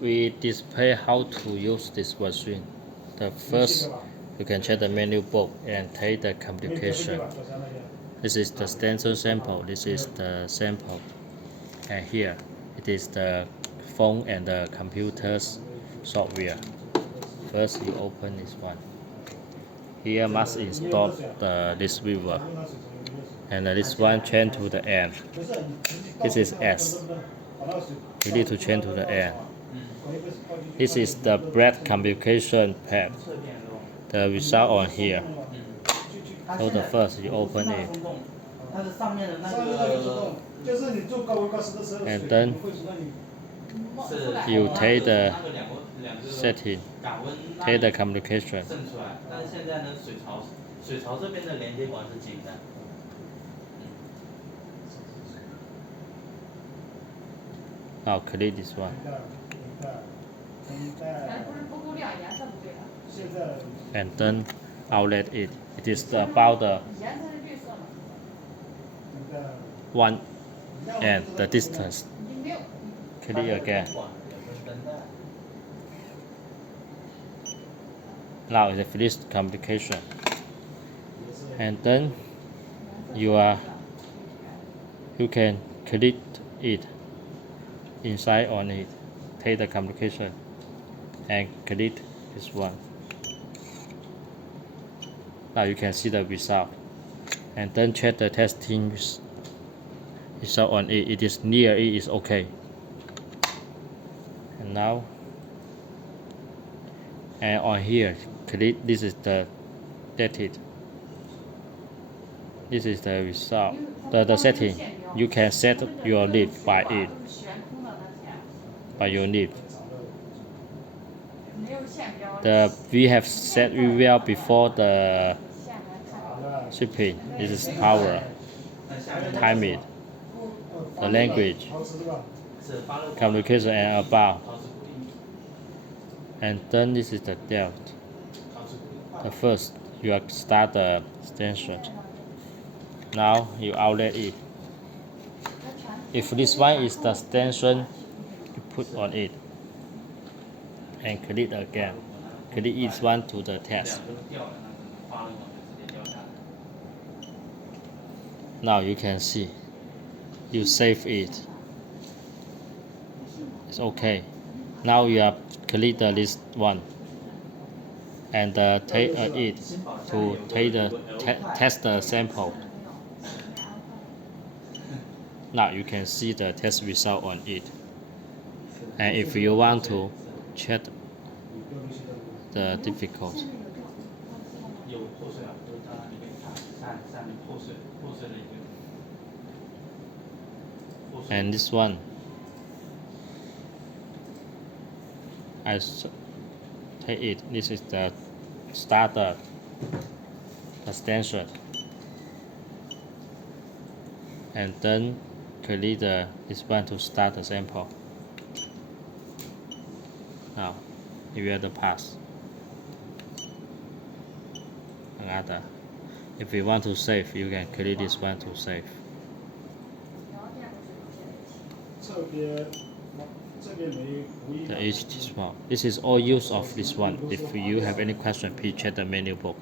We display how to use this machine. The first, you can check the menu book and take the computation. This is the standard sample. This is the sample, and here it is the phone and the computer's software. First, you open this one. Here must install this viewer, and this one change to the N. This is S. You need to change to the N. This is the bread computation pad. The result on here. So the first you open it, and then you take the setting, take the communication. Now click this one. And then outlet it. It is about the one and the distance. Click again. Now it's a finished communication. And then you can click it inside on it. Take the communication and click this one. Now you can see the result, and then check the testing result on it. It is near it is okay. And now, and on here, click. This is the dated. This is the result. The setting. You can set your leaf by it. By your leaf. We have set well before the shipping. This is power, time it, the language, communication, and about. And then this is the depth. The first you start the extension. Now you outlet it. If this one is the extension, you put on it and click again. Click each one to the test. Now you can see. You save it. It's okay. Now you have click the list one and take it to take the test the sample. Now you can see the test result on it. And if you want to check the difficult. And this one, I take it. This is the starter extension, and then click this one to start the sample. Now you have the pass. Another. If you want to save, you can click this one to save. The HT small. This is all use of this one. If you have any question, please check the menu book.